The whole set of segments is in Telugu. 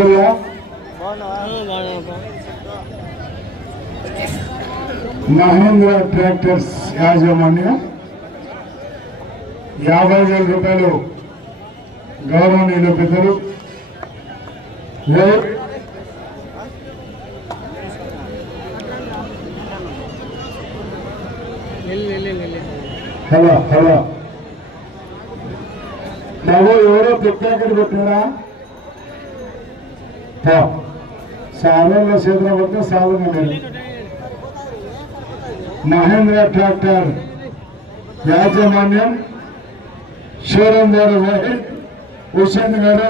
రహమతుల్లా మహేంద్ర ట్రాక్టర్స్ యాజమాన్యం. యాభై వేల రూపాయలు గౌరవనీయులు పెద్దలు. Hello hello. బాబు ఎవరో ప్రత్యేకత పెట్టారా సాధనలో చేతులు పడితే సాధన లేదు. మహేంద్ర ట్రాక్టర్ యాజమాన్యం షోరూమ్ గారు రోహిత్ హుషేన్ గారు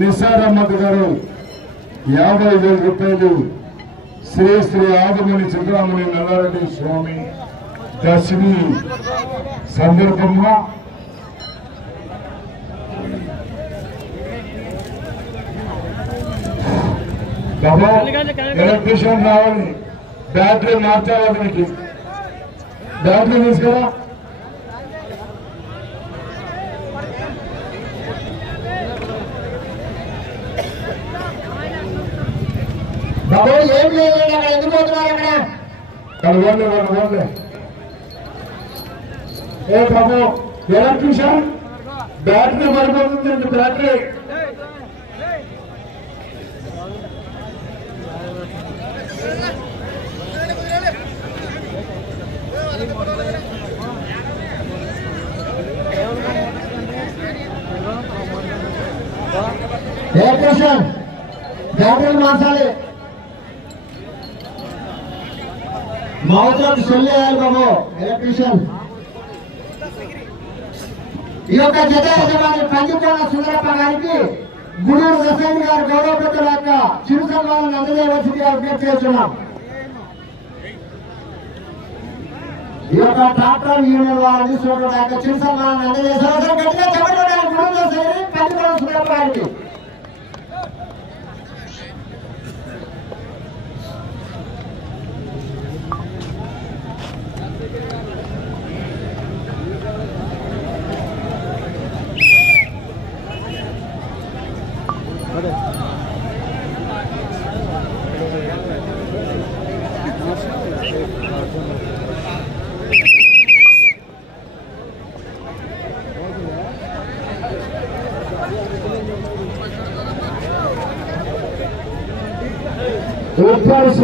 నిసార్ అహ్మద్ గారు యాభై వేల రూపాయలు శ్రీ శ్రీ ఆదిమణి చంద్రామణి నల్లారెడ్డి స్వామి దశమి సందర్భంగా బాబా ఎలక్ట్రీషియన్ రావాలి బ్యాటరీ మార్చాలి అతనికి బ్యాటరీ తీసుకురా. బాబు ఏం లేదు అక్కడ ఎందుకు పోతున్నారు అక్కడ కలవండి కలవండి ఏ బాబు ఎలక్ట్రీషియన్? బ్యాటరీ పడిపోతుంది బ్యాటరీ. ఎలక్ట్రీషియన్ బ్యాటరీలు మార్చాలి. మౌతులకు సొల్లేయాలి బాబు ఎలక్ట్రీషియన్ ఈ యొక్క జత యజమాని పండితుల సుందరప్ప గారికి గుడూరు రసైన్ గారు గౌరవపెట్టుల యొక్క చిరు సన్మానం అందజేయవలసిందిగా విజ్ఞప్తి చేస్తున్నాం. ఈ యొక్క ట్రాక్టర్ యూనియన్ వారు చూడడం యొక్క చిరు సన్మానాన్ని అవసరం గట్టిగా చెప్పడం గుడూరు రసైన్ పండితుల సుందరప్ప గారికి.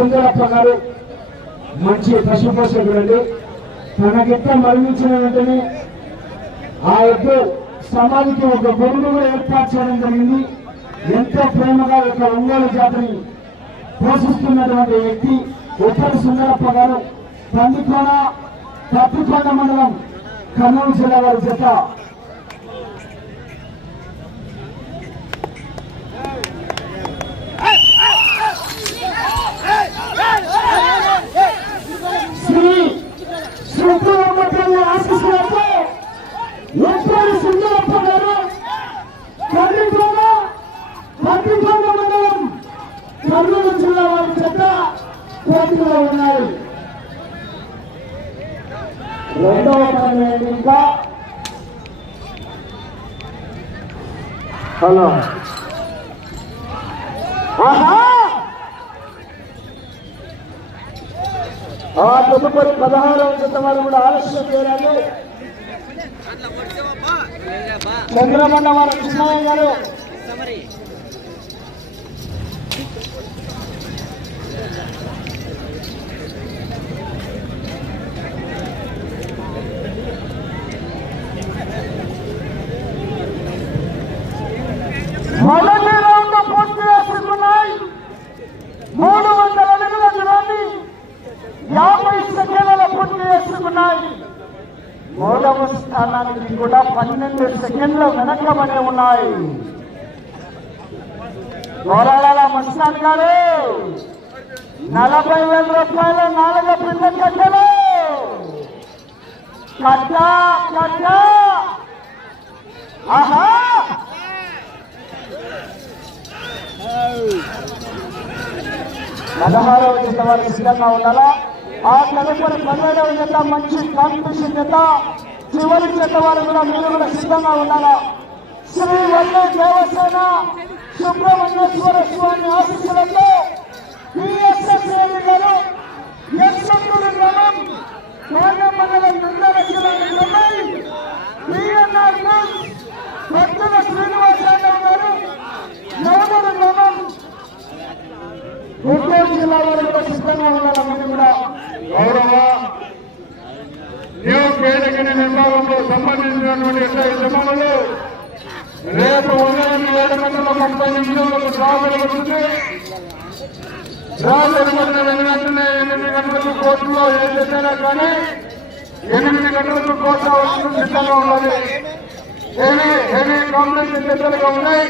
శంకరప్ప సుందరప్ప గారు మంచి పశుపోషకుడండి తనకిట్ట మరణించిన వెంటనే ఆ యొక్క సమాధికి ఒక గొడుగు కూడా ఏర్పాటు చేయడం జరిగింది. ఎంతో ప్రేమగా ఒక ఒంగోలు జాతిని పోషిస్తున్నటువంటి వ్యక్తి ఉప్పరి సుందరప్ప గారు. పందికోన తప్పికొండ మండలం కర్నూలు జిల్లా వారి చేత శ్రీ సుబ్బరామపల్లి ఆశీస్సులతో ఉప్పరి సుందరప్ప గారు కర్ణికోన తప్పికొండ మండలం కర్నూలు జిల్లా వారి జత పోటీలో ఉన్నాయి రెండవ పదవి హలో. ఆహా! ఆ తదుపరి పదహారవ వారు కూడా ఆలస్యం చేయాలి చంద్రమండ వారి కృష్ణయ్య గారు మొదటి రౌండ్ పూర్తి చేసుకున్నాయి మూడు వందల అడుగుల దూరాన్ని యాభై సెకండ్ల పూర్తి చేసుకున్నాయి మూడవ స్థానానికి కూడా పన్నెండు సెకండ్లు వెనకబడి ఉన్నాయి. పోరాడాల మస్నాన్ గారు? నలభై వేల రూపాయల నాలుగు పిల్ల కట్టలు. కట్ట కట్ట. ఆహా! పదహారవ జత వారు సిద్ధంగా ఉండాలా? ఆ తదుపరి పదిహేడవ జత మంచి కాంపిటీషన్ జత చివరి జత వారు కూడా మీరు కూడా సిద్ధంగా ఉండాలా? శ్రీ వల్లి దేవసేన సుబ్రహ్మణ్యేశ్వర స్వామి ఆశీస్సులతో పిఎస్ఎస్ గారు ఎస్ఎందూరు గ్రామం కోట మండలం నుండల పిఎన్ఆర్ భక్తుల శ్రీనివాసరావు గారు నవదూరు గ్రామం. గుంటూరు జిల్లా వారు కూడా సిద్ధంగా కూడా? గౌరవ న్యూ కేటగిరి విభాగంలో సంబంధించినటువంటి ఇతర యజమానులు రేపు ఉదయం ఏడు గంటల ముప్పై నిమిషాలకు సాగుతుంది వెంటనే ఎనిమిది గంటలకు కోర్టులో ఏం చేసినా కానీ ఎనిమిది గంటలకు కోర్టు అవసరం సిద్ధంగా ఉన్నది. హెవీ హెవీ కాంపిటీషన్ చర్చలుగా ఉన్నాయి?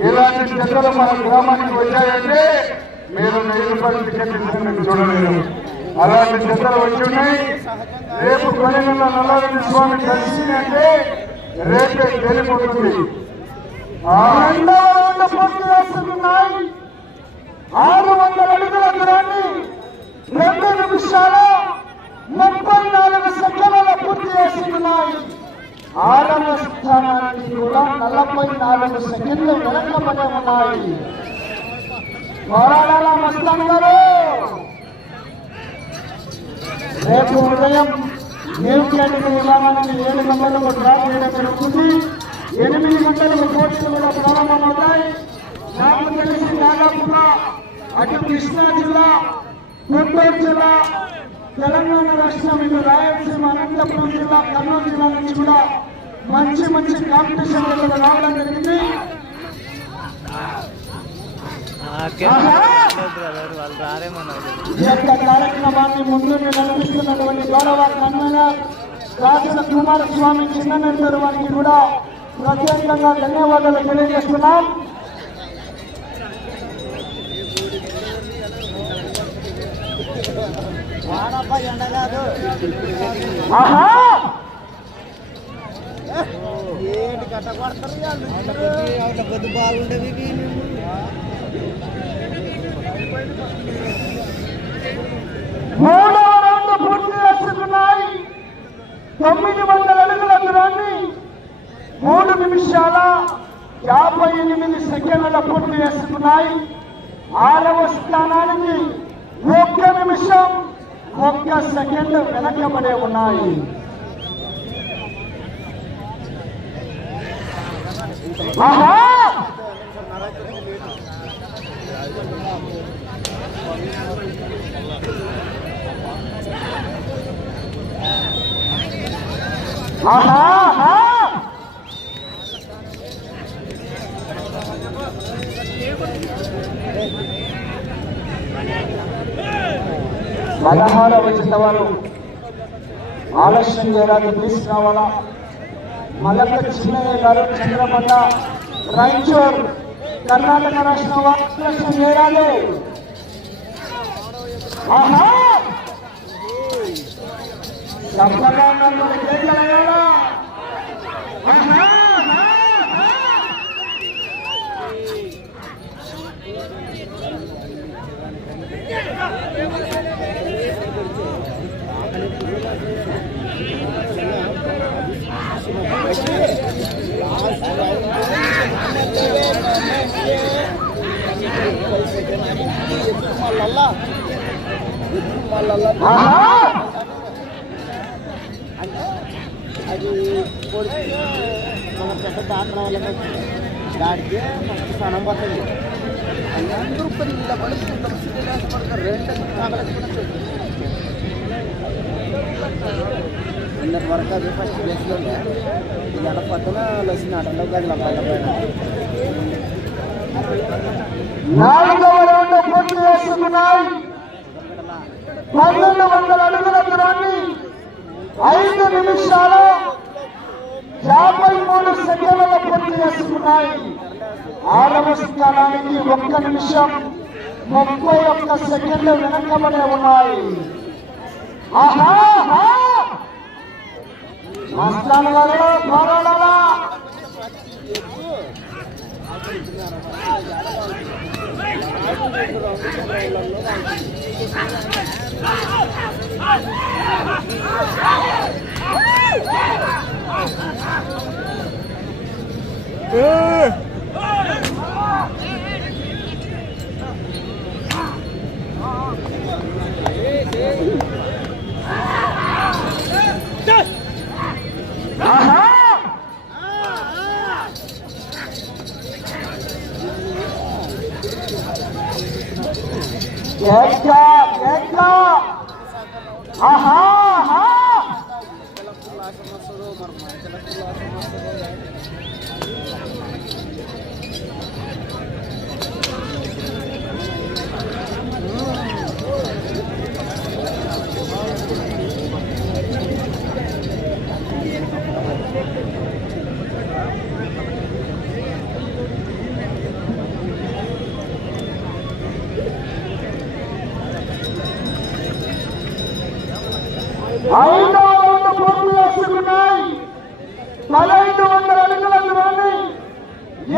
ఇలాంటి చర్చలు మన గ్రామానికి వచ్చాయంటే మీరు వెయ్యి రూపాయలు టికెట్ చూడలేదు అలాంటి చర్చలు వచ్చి ఉన్నాయి. రేపు కొనగల నల్లారెడ్డి స్వామి దర్శిని అంటే రేపే తెలిపోతుంది పూర్తి చేస్తున్నాయి ఆరు వందల అడుగుల దూరాన్ని రెండు నిమిషాల ముప్పై నాలుగు సెకండ్ల పూర్తి చేస్తున్నాయి. ఆరవ స్థానానికి కూడా నలభై నాలుగు సెకండ్లు వెనకబడి ఉన్నాయి. పోరాడాల మస్తాన్ గారు? రేపు ఉదయం న్యూ కేటగిరీ విభాగానికి ఏడు గంటలకు డ్రాప్ చేయడం జరుగుతుంది. ఎనిమిది గంటలకు పోటీలు కూడా ప్రారంభమవుతాయి నాకు తెలిసి దాదాపుగా అటు కృష్ణా జిల్లా గుంటూరు జిల్లా తెలంగాణ రాష్ట్రం ఇటు రాయలసీమ అనంతపురం జిల్లా కర్నూలు జిల్లా నుంచి కూడా మంచి మంచి కాంపిటీషన్ రావడం జరిగింది. యొక్క కార్యక్రమాన్ని ముందుండి నడిపిస్తున్నటువంటి గౌరవ కన్వీనర్ రాజన కుమారస్వామి చిన్ననందరు వారికి కూడా ప్రత్యేకంగా ధన్యవాదాలు తెలియజేస్తున్నాం. ఆహా! ఏంటి కట్ట కొడతారు వాళ్ళ కొద్ది బాగుండేవి మూడవ రౌండ్ పూర్తి చేసుకున్నాయి. తొమ్మిది వందల అడుగుల దూరాన్ని మూడు నిమిషాల యాభై ఎనిమిది సెకండ్ల పూర్తి చేసుకున్నాయి. ఆరవ స్థానానికి ఒక్క నిమిషం ఒక్క సెకండ్ వెనకబడే ఉన్నాయి. ఆహా! పదహారవ జత వారు ఆలస్యం చేయడానికి తీసుకురావాలా? మలక చిన్నయ్య గారు చంద్రపండ రైచూర్ కర్ణాటక రాష్ట్ర వారు ఆలస్యం ఆహా! తప్పగా నన్ను కేకలేయాలా? ఆహా ఆహా. ఆహా అది కొడితే పెద్ద దాటం వల్ల దాడికి ఫస్ట్ స్థానం పడుతుంది అందరూ పది ఇలా పడుతుంటాం రెండు నిన్నటి వరకు అది ఫస్ట్ ప్లేస్లో ఉండే ఇవాళ పొద్దున లసిన ఆటలో గదిలో పన్నెండు వందల అడుగుల దూరాన్ని ఐదు నిమిషాలు యాభై మూడు సెకండ్ల పూర్తి చేసుకున్నాయి ఆరవ స్థానానికి ఒక్క నిమిషం ముప్పై ఒక్క సెకండ్లు వెనకబడే ఉన్నాయి. ఆహా! ఆహా! మస్తాన్ గారు పోరాడాలా 아! ఐదో రౌండ్ పూర్తి చేసుకున్నాయి పదహైదు వందల అడుగుల దూరాన్ని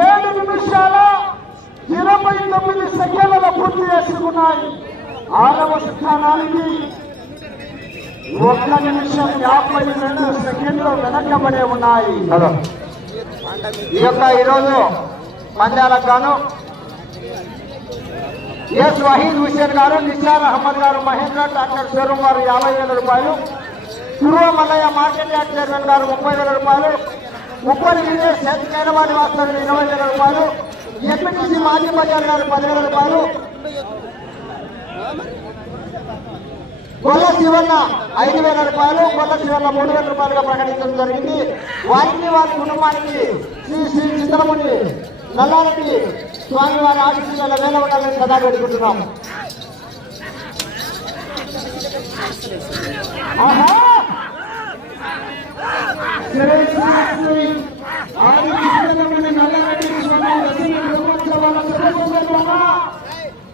ఏడు నిమిషాల ఇరవై తొమ్మిది సెకండ్ల పూర్తి చేసుకున్నాయి. ఆరవ స్థానానికి ఒక్క నిమిషం యాభై రెండు సెకండ్లు వెనకబడే ఉన్నాయి. ఈ యొక్క ఈరోజు పందాలకు గాను ఎస్ వహీద్ హుసేన్ గారు నిషార్ అహ్మద్ గారు మహేంద్ర ట్రాక్టర్ షోరూమ్ వారు యాభై వేల రూపాయలు. పూర్వ మల్లయ్య మార్కెట్ యార్డ్ చైర్మన్ గారు ముప్పై వేల రూపాయలు. ముప్పై విజయ్ శేఖ్ కైనవాడి వాస్తవులు ఇరవై వేల రూపాయలు. ఎంపీటీసీ మాజీ బజార్ గారు పదివేల రూపాయలు. గొల్ల శివన్న ఐదు వేల రూపాయలు. గొల్ల శివన్న మూడు వేల రూపాయలుగా ప్రకటించడం జరిగింది. వారికి వారి కుటుంబానికి శ్రీ శ్రీ చిత్రముని నల్లారెడ్డి స్వామి వారి ఆశీస్సుల వేల ఉండాలని సదా పెట్టుకుంటున్నాం ఆహా! స్వామి రచన బ్రహ్మోత్సవాల శుభ సందర్భంగా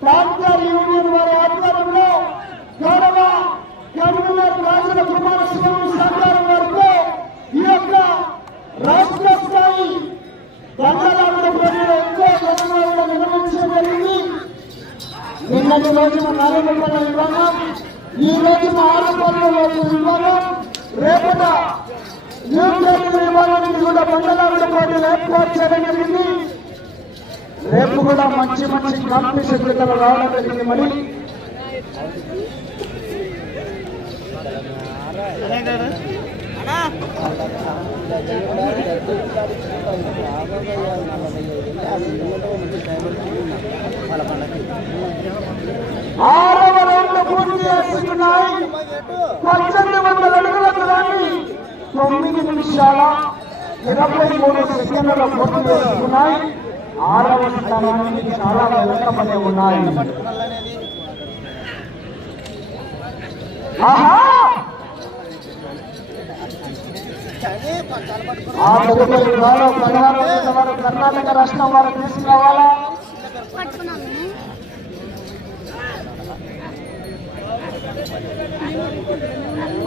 డాక్టర్ యూనియన్ వారి ఆధ్వర్యంలో గౌరవ కరీంనగర్ రాజుల కుమారస్వామి సర్కారం వారితో ఈ యొక్క రాష్ట్ర స్థాయి దండలాంటి ప్రజలు ఎంతో ఘనంగా నిర్వహించడం జరిగింది నిన్నటి రోజున నరేంద్ర విభాగం ఈ రోజున ఆరోపణలో విభాగం రేపట న్యూక్లియర్ విభాగానికి కూడా బండలాంటి పోటీలు ఏర్పాటు చేయడం జరిగింది రేపు కూడా మంచి మంచి కాంపిటీషన్ క్రితలు రావడం జరిగింది మరి వాళ్ళ పండుగ ఆరవ రౌండ్ పూర్తి చేసుకున్నాయి. పద్దెనిమిది వందల అడుగుల దూరాన్ని తొమ్మిది నిమిషాల ఇరవై మూడు సెకండ్ల పూర్తి చేసుకున్నాయి. ఆరవ స్థానానికి చాలా వెనకబడి ఉన్నాయి. ఆ తదుపరి పదహారు వేల వారు కర్ణాటక రాష్ట్రం వారు తీసుకురావాలా?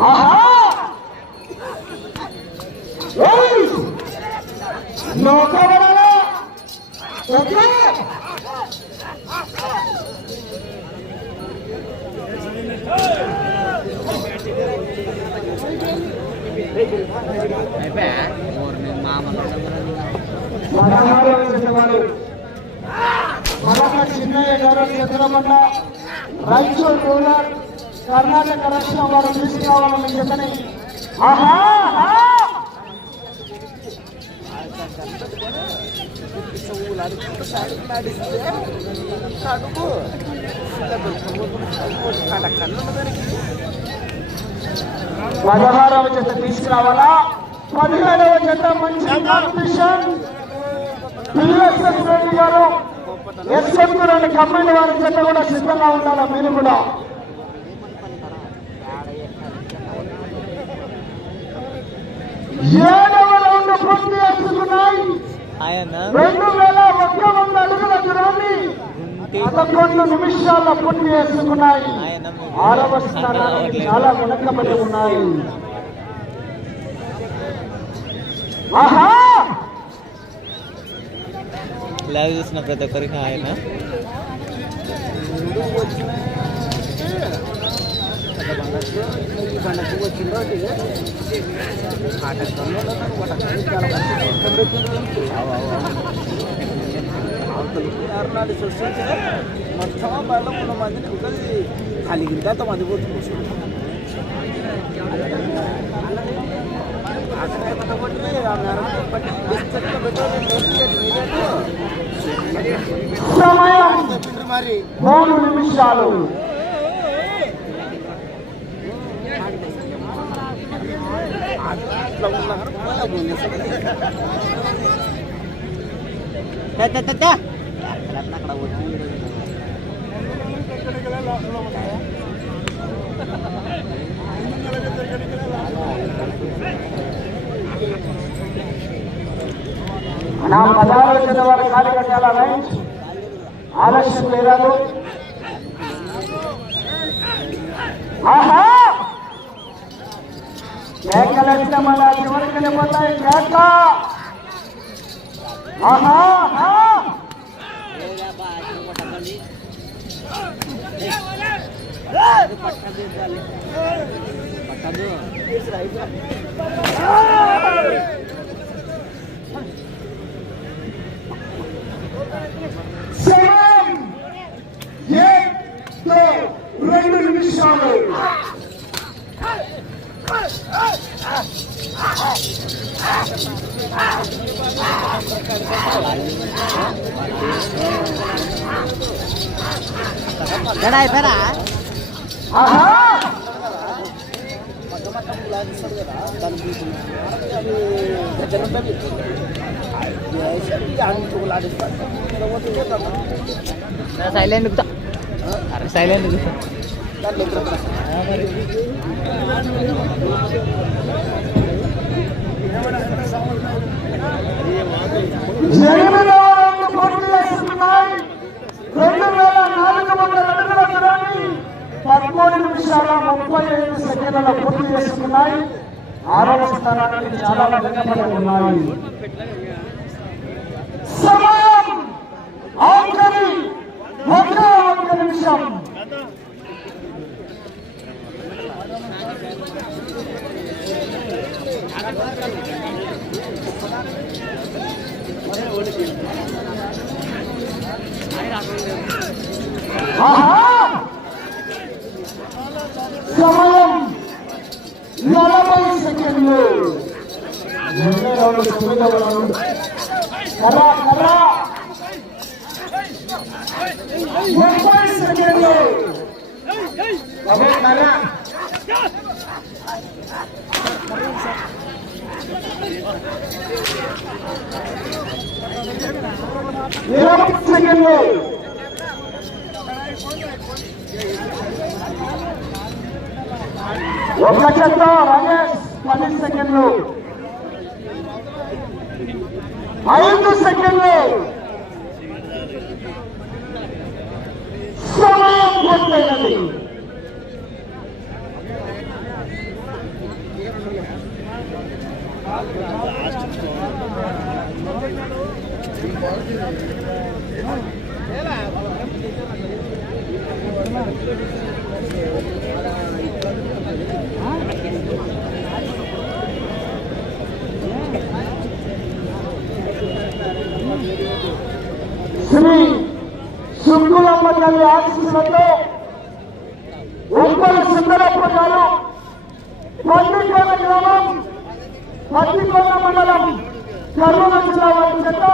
ఆహా ఏయ్! నౌకబడాలా? పదహారు వేల మరొక చిన్నయ్య గారు చంద్రమండ రాయచూర్ రూరల్ కర్ణాటక రాష్ట్రం వారు తీసుకురావాలని చెప్పని. ఆహా! పదహారవ జత తీసుకురావాలా? పదిహేడవ జత మంచి కాంపిటీషన్ పిఎస్ఎస్ రెడ్డి గారు ఎస్ఎం రెండు కంపెనీ వారి జత కూడా సిద్ధంగా ఉండాలా మీరు కూడా? ఏడవ రౌండ్ పూర్తి చేసుకున్నాయి. రెండు వేల ఒక్క వంద అడుగుల దూరాన్ని పదకొండు నిమిషాల పూర్తి చేసుకున్నాయి. ఆరవ స్థానానికి చాలా వెనకబడి ఉన్నాయి. ఆహా! లైవ్ చూసిన ప్రతి ఒక్కరికి ఆయన మొత్తం బయట ఉన్న మందిని ఉంటుంది కలిగింది అంత మంది సమయం మరి. మూడు నిమిషాలు. ఇట్లా ఉన్నా అక్కడ నా పదహారు వచ్చిన వారి కార్యకర్తల రైట్ ఆలస్యం చేయరాదు ఆహా కేకలు మన చివరికి వెళ్ళిపోతాయి కేక ఆహా ఆహా. సమయం ఏడు రెండు నిమిషాలు అయిపోయారా? ఆహా సైలెంట్ అరే సైలెంట్ ఎనిమిది రౌండ్లు పూర్తి చేస్తున్నాయి రెండు వేల నాలుగు వందల అడుగుల దూరాన్ని పదమూడు నిమిషాల ముప్పై ఐదు సెకండ్ల పూర్తి చేసుకున్నాయి ఆరవ స్థానానికి చాలా వెనుకబడి ఉన్నాయి సమయం ఆఖరి ఒక ఒక్క నిమిషం ఆహా! సమయం నలభై సెకండ్లు ముప్పై సెకండ్లు ఇరవై సెకండ్లు. ఒక చెత్త రమేష్ పది సెకండ్లు ఐదు సెకండ్లు సమయం పూర్తయినది శ్రీ శుక్రులమ్మ తల్లి ఆశీస్సులతో ఉమ్మడి సుందరప్ప గారు పల్లికొండ గ్రామం పల్లికొండ మండలం కర్నూలు జిల్లా వారి చేత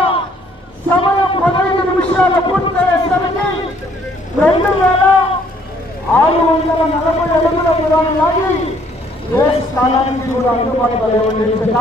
సమయం పదహైదు నిమిషాలు పూర్తయ్యేసరికి రెండు వేల ఆరు వందల నలభై అడుగుల దూరాన్ని లాగి ఏ స్థానానికి కూడా అందుబాటులో లేవని చేత